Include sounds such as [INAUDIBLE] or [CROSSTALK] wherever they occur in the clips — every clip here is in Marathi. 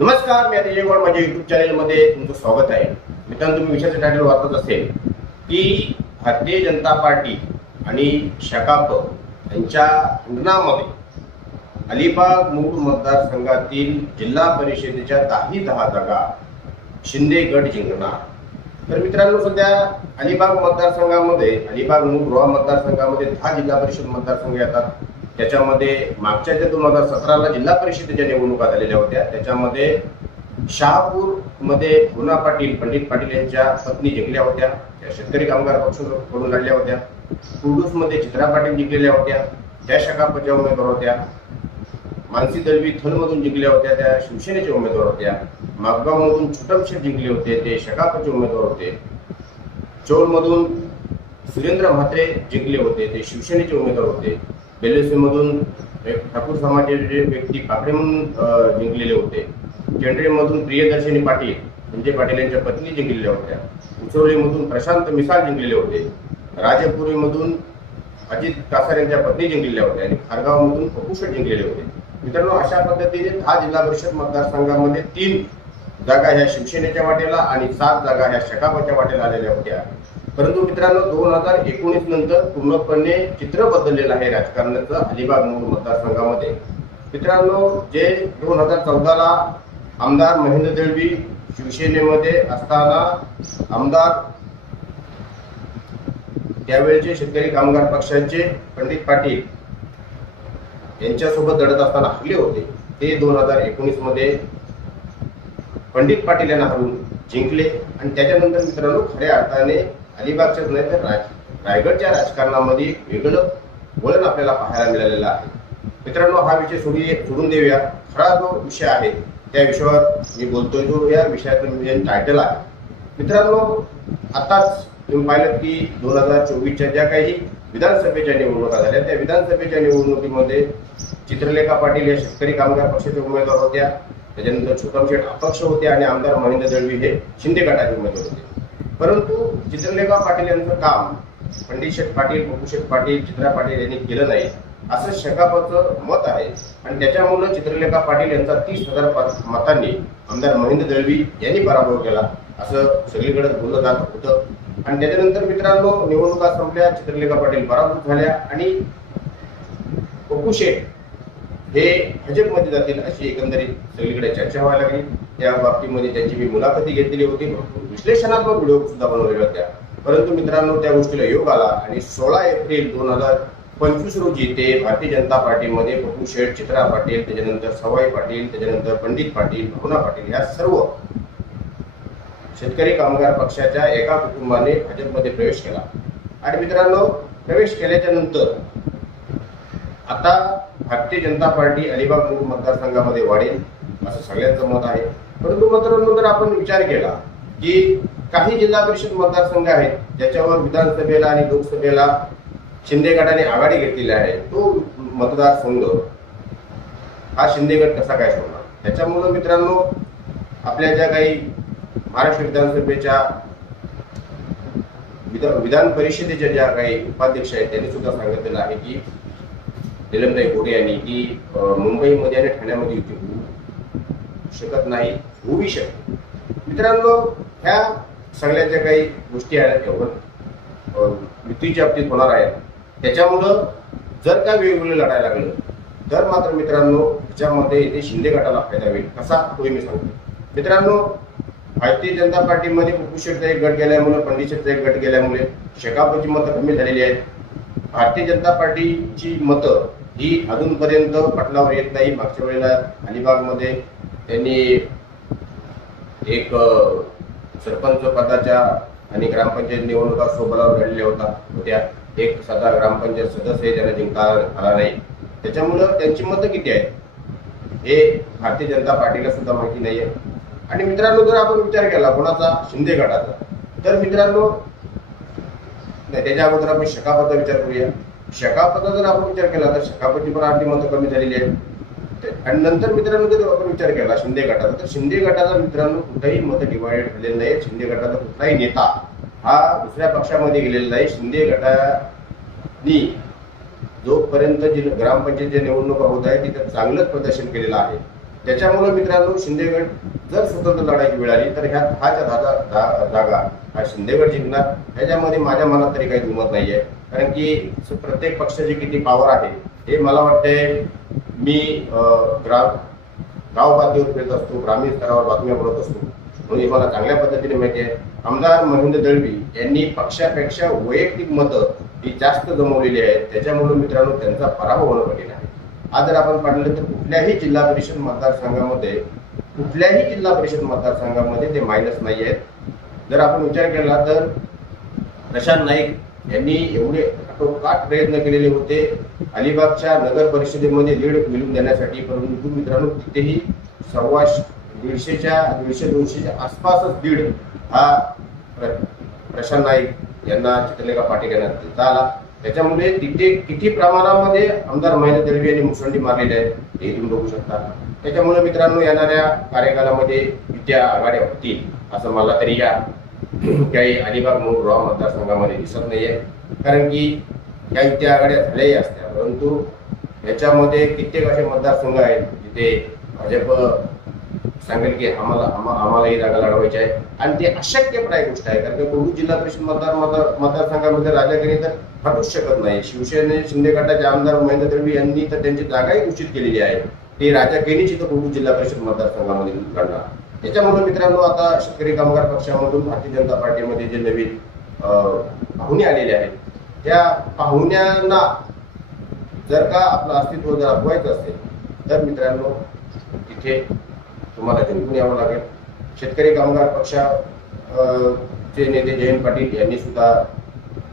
नमस्कार मी आता जयगोड माझ्या युट्यूब चॅनलमध्ये तुमचं स्वागत आहे. मित्रांनो तुम्ही विषयाचं टायटल वाचत असेल की भारतीय जनता पार्टी आणि शकाप यांच्या अंगणामध्ये अलिबाग मूळ मतदारसंघातील जिल्हा परिषदेच्या दहाही दहा जागा शिंदे गट जिंकणार. तर मित्रांनो सध्या अलिबाग मतदारसंघामध्ये अलिबाग मूळ गोवा मतदारसंघामध्ये दहा जिल्हा परिषद मतदारसंघ येतात. त्याच्यामध्ये मागच्या ज्या दोन हजार सतराला जिल्हा परिषदेच्या निवडणुका झालेल्या होत्या त्याच्यामध्ये शहापूरमध्ये भुना पाटील पंडित पाटील यांच्या पत्नी जिंकल्या होत्या त्या शेतकरी कामगार पक्षाकडून लढल्या होत्या कुडूसमध्ये चित्रा पाटील जिंकलेल्या होत्या त्या शकापच्या उमेदवार होत्या मानसी दळवी थलमधून जिंकल्या होत्या त्या शिवसेनेचे उमेदवार होत्या मागगावमधून छुटमशेठ जिंकले होते ते शकापचे उमेदवार होते चौलमधून सुरेंद्र म्हात्रे जिंकले होते ते शिवसेनेचे उमेदवार होते बेलेसीमधून एक ठाकूर समाजाचे व्यक्ती काकडे म्हणून जिंकलेले होते. केंद्रेमधून प्रियदर्शिनी पाटील संजय पाटील यांच्या पत्नी जिंकलेल्या होत्या. उचवलीमधून प्रशांत मिसाळ जिंकलेले होते. राजपुरीमधून अजित कासार यांच्या पत्नी जिंकलेल्या होत्या आणि खारगावमधून पपुषट जिंकलेले होते. मित्रांनो अशा पद्धतीने दहा जिल्हा परिषद मतदारसंघामध्ये तीन जागा ह्या शिवसेनेच्या वाटेला आणि सात जागा ह्या शकापाच्या वाटेला आलेल्या होत्या. परंतु मित्रांनो दोन हजार एकोणीस नंतर पूर्णपणे चित्र बदललेलं आहे राजकारणाचं अलिबाग मूळ मतदारसंघामध्ये. मित्रांनो जे दोन हजार चौदाला आमदार महेंद्र दळवी शिवसेनेमध्ये असताना आमदार त्यावेळेचे शेतकरी कामगार पक्षाचे पंडित पाटील यांच्यासोबत लढत असताना हरले होते ते दोन हजार एकोणीसमध्ये पंडित पाटील यांना हरून जिंकले. आणि त्याच्यानंतर मित्रांनो खऱ्या अर्थाने अलिबागच्याच नाही तर राज रायगडच्या राजकारणामध्ये एक वेगळं वळण आपल्याला पाहायला मिळालेलं आहे. मित्रांनो हा विषय सोडी सोडून देऊया. खरा जो विषय आहे त्या विषयावर मी बोलतोय. जो या विषयाचं म्हणजे टायटल आहे. मित्रांनो आताच तुम्ही पाहिलं की दोन हजार चोवीसच्या ज्या काही विधानसभेच्या निवडणुका झाल्या त्या विधानसभेच्या निवडणुकीमध्ये चित्रलेखा पाटील या शेतकरी कामगार पक्षाचे उमेदवार होत्या. त्याच्यानंतर छुटमशेठ अपक्ष होते आणि आमदार महेंद्र दळवी हे शिंदे गटाचे उमेदवार होते. परंतु चित्रलेखा पाटील यांचं काम पंडित शेठ पाटील बबूशेठ पाटील चित्रा पाटील यांनी केलं नाही असं शकापाचं मत आहे. आणि त्याच्यामुळं चित्रलेखा पाटील यांचा तीस हजार मतांनी आमदार महेंद्र दळवी यांनी पराभव केला असं सगळीकडे बोललं जात होतं. आणि त्याच्यानंतर मित्रांनो निवडणुका संपल्या चित्रलेखा पाटील पराभूत झाल्या आणि बबू हे भाजपमध्ये जातील अशी एकंदरीत सगळीकडे चर्चा व्हायला लागली. त्या बाबतीमध्ये त्यांची मी मुलाखती घेतलेली होती. भरपूर विश्लेषणात्मक व्हिडिओ सुद्धा बनवलेल्या होत्या. परंतु मित्रांनो त्या गोष्टीला योग आला आणि सोळा एप्रिल दोन हजार पंचवीस रोजी ते भारतीय जनता पार्टीमध्ये पप्पू शेठ चित्रा पाटील त्याच्यानंतर सवाई पाटील त्याच्यानंतर पंडित पाटील भवना पाटील या सर्व शेतकरी कामगार पक्षाच्या एका कुटुंबाने भाजपमध्ये प्रवेश केला. आणि मित्रांनो प्रवेश केल्याच्यानंतर आता भारतीय जनता पार्टी अलिबाग मतदारसंघामध्ये वाढेल असं सगळ्यांचं मत आहे. परंतु मित्रांनो जर आपण विचार केला की काही जिल्हा परिषद मतदारसंघ आहेत ज्याच्यावर विधानसभेला आणि लोकसभेला शिंदे गटाने आघाडी घेतलेली आहे तो मतदारसंघ हा शिंदे गट कसा काय सोडणार? त्याच्यामुळं मित्रांनो आपल्या ज्या काही महाराष्ट्र विधानसभेच्या विधान विधान परिषदेच्या ज्या काही उपाध्यक्ष आहेत त्यांनी सुद्धा सांगितलेलं आहे की निलमताई गोरे यांनी की मुंबईमध्ये आणि ठाण्यामध्ये युती होऊ शकत नाही होऊही शकते. मित्रांनो ह्या सगळ्या ज्या काही गोष्टी आहेत केवळ मृत्यूच्या बाबतीत होणार आहेत. त्याच्यामुळं जर का वेगवेगळं लढायला लागलं तर मात्र मित्रांनो ह्याच्यामध्ये इथे शिंदे गटाला फायदा होईल कसा तोही मी सांगतो. मित्रांनो भारतीय जनता पार्टीमध्ये कुशेटचा एक गट गेल्यामुळे पंडितचा एक गट गेल्यामुळे शेकापची मतं कमी झालेली आहेत. भारतीय जनता पार्टीची मतं ही अजूनपर्यंत पटलावर येत नाही. मागच्या वेळेला अलिबागमध्ये त्यांनी एक सरपंच पदाच्या आणि ग्रामपंचायत निवडणुका सोबत घडलेल्या होता. होत्या एक सदा ग्रामपंचायत सदस्य त्यांना जिंकता आला नाही. त्याच्यामुळं त्यांची मतं किती आहेत? हे भारतीय जनता पार्टीला सुद्धा माहिती नाही आहे आणि मित्रांनो जर आपण विचार केला कोणाचा? शिंदे गटाचा. तर मित्रांनो नाही त्याच्या अगोदर आपण शकापचा विचार करूया. शकापचा जर आपण विचार केला तर शकापची पण अर्धी मतं कमी झालेली आहे आणि नंतर मित्रांनो जर आपण विचार केला शिंदे गटाचा तर शिंदे गटाचा मित्रांनो कुठेही मतं डिवाइड झालेलं नाही. शिंदे गटाचा कुठलाही नेता हा दुसऱ्या पक्षामध्ये गेलेला नाही. शिंदे गटानी जोपर्यंत जी ग्रामपंचायतीच्या निवडणुका होत आहे तिथं चांगलंच प्रदर्शन केलेलं आहे. त्याच्यामुळे मित्रांनो शिंदेगड जर स्वतंत्र लढायची वेळ आली तर ह्या दहाच्या धागा दहा जागा हा शिंदेगड जिंकणार. ह्याच्यामध्ये माझ्या मनात तरी काही दुमत नाहीये. कारण की प्रत्येक पक्षाची किती पॉवर आहे हे मला वाटते मी ग्राम गाव पातळीवर फिरत असतो ग्रामीण स्तरावर बातम्या बोलत असतो. म्हणून हे मला चांगल्या पद्धतीने माहिती आहे. आमदार महेंद्र दळवी यांनी पक्षापेक्षा वैयक्तिक मतं ही जास्त जमवलेली आहेत. त्याच्यामुळे मित्रांनो त्यांचा पराभव होणं कठीण आहे. आज जर आपण पाहिलं तर कुठल्याही जिल्हा परिषद मतदारसंघामध्ये कुठल्याही जिल्हा परिषद मतदारसंघामध्ये ते मायनस नाही आहेत जर आपण विचार केला तर प्रशांत नाईक यांनी एवढे काट प्रयत्न केलेले होते. अलिबागच्या नगर परिषदेमध्ये लीड मिळवून देण्यासाठी. परंतु मित्रांनो तिथेही सव्वा दीडशेच्या दीडशे दोनशेच्या आसपासच लीड हा प्र- प्रशांत नाईक यांना चित्रलेखा पाटील यांना देता आला. त्याच्यामुळे तिथे किती प्रमाणामध्ये आमदार महेंद्र दळवी यांनी मुसंडी मारलेली आहे हे तुम्ही बघू शकता. त्याच्यामुळे मित्रांनो येणाऱ्या कार्यकालामध्ये विद्या आघाड्या होतील असं मला तरी या [CLEARS THROAT] काही अलिबाग मूळ रॉ मतदारसंघामध्ये दिसत नाहीये. कारण की ह्या युत्या आघाड्या झाल्याही असत्या परंतु याच्यामध्ये कित्येक असे मतदारसंघ आहेत जिथे भाजप सांगेल की आम्हाला आम्हाला ही जागा लढवायची आहे. आणि ते अशक्यप्राय गोष्ट आहे. कारण की कोल्हापूर जिल्हा परिषद मतदार मतदार मतदारसंघामध्ये राजागिरी तर हटूच शकत नाही. शिवसेने शिंदे गटाचे आमदार महेंद्र दळवी यांनी तर त्यांची जागाही घोषित केलेली आहे. ती राजा केनीची तर कोल्हापूर जिल्हा परिषद मतदारसंघामध्ये लढणार. त्याच्यामुळे मित्रांनो आता शेतकरी कामगार पक्षामधून भारतीय जनता पार्टीमध्ये जे नवीन अं, पाहुणे आलेले आहेत. त्या पाहुण्यांना जर का आपलं अस्तित्व जर अपवायचं असेल तर मित्रांनो तिथे तुम्हाला जिंकून यावं लागेल. शेतकरी कामगार पक्षा चे नेते जयंत पाटील यांनी सुद्धा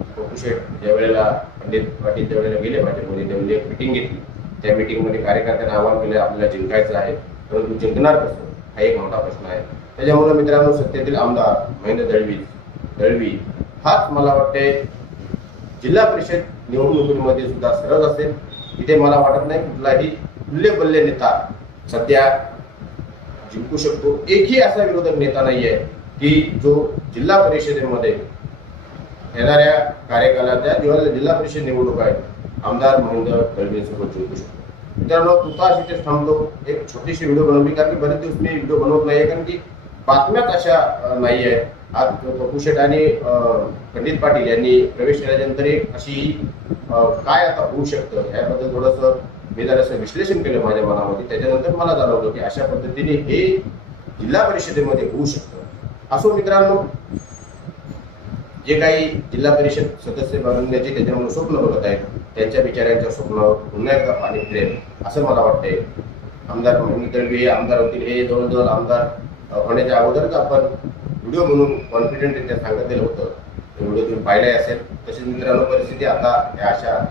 पप्पू ज्यावेळेला पंडित पाटील ज्यावेळेला गेले भाजपमध्ये त्यावेळी एक मिटिंग घेतली. त्या मिटिंगमध्ये कार्यकर्त्यांना आव्हान केलं आपल्याला जिंकायचं आहे. परंतु जिंकणार कसं? हा एक मोठा प्रश्न आहे. त्याच्यामुळे मित्रांनो सत्तेतील आमदार महेंद्र दळवी दळवी हाच मला वाटते जिल्हा परिषद निवडणुकीमध्ये सुद्धा सरळ असेल. इथे मला वाटत नाही कुठलाही खुल्ले बल्ले नेता सध्या जिंकू शकतो. एकही असा विरोधक नेता नाही आहे की जो जिल्हा परिषदेमध्ये येणाऱ्या कार्यकालाच्या जेव्हा जिल्हा परिषद निवडणूक आहेत आमदार महेंद्र दळवींसोबत जिंकू शकतो. मित्रांनो तुताश इथेच थांबतो. एक छोटीशी व्हिडिओ बनवली कारण की बरेच दिवस मी व्हिडिओ बनवत नाही कारण की बातम्याच अशा नाही आहे आज पप्पू शेठ आणि पंडित पाटील यांनी प्रवेश केल्यानंतर एक अशी काय आता होऊ शकतं याबद्दल थोडंसं मी जरासं विश्लेषण केलं माझ्या मनामध्ये. त्याच्यानंतर मला जाणवलं की अशा पद्धतीने हे जिल्हा परिषदेमध्ये होऊ शकतं. असो मित्रांनो जे काही जिल्हा परिषद सदस्य बनवण्याचे त्याच्यामुळे स्वप्न बघत आहेत त्यांच्या बिचाऱ्यांच्या स्वप्नावर पुन्हा एकदा पाणी फिरेल असं मला वाटतंय. आमदार महेंद्र आमदार होतील हे जवळजवळ आमदार होण्याच्या अगोदरच आपण व्हिडिओ म्हणून कॉन्फिडेंटरित्या दिलं होतं. तो व्हिडिओ तुम्ही पाहिलाही असेल. तसेच मित्रांनो परिस्थिती आता या अशा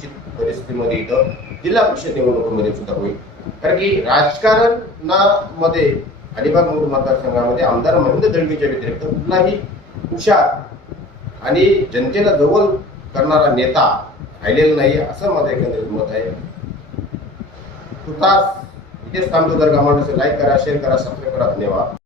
चित परिस्थितीमध्ये इथं जिल्हा परिषद निवडणुकीमध्ये सुद्धा होईल. कारण की राजकारणामध्ये अलिबाग मूळ मतदारसंघामध्ये आमदार महेंद्र दळवीच्या व्यतिरिक्त कुठलाही हुशार आणि जनतेला जवळ करणारा नेता राहिलेला नाही असं माझं एकंदरीत मत आहे. तुतास इथेच थांबतो जर का लाईक करा शेअर करा सबस्क्राईब करा. धन्यवाद.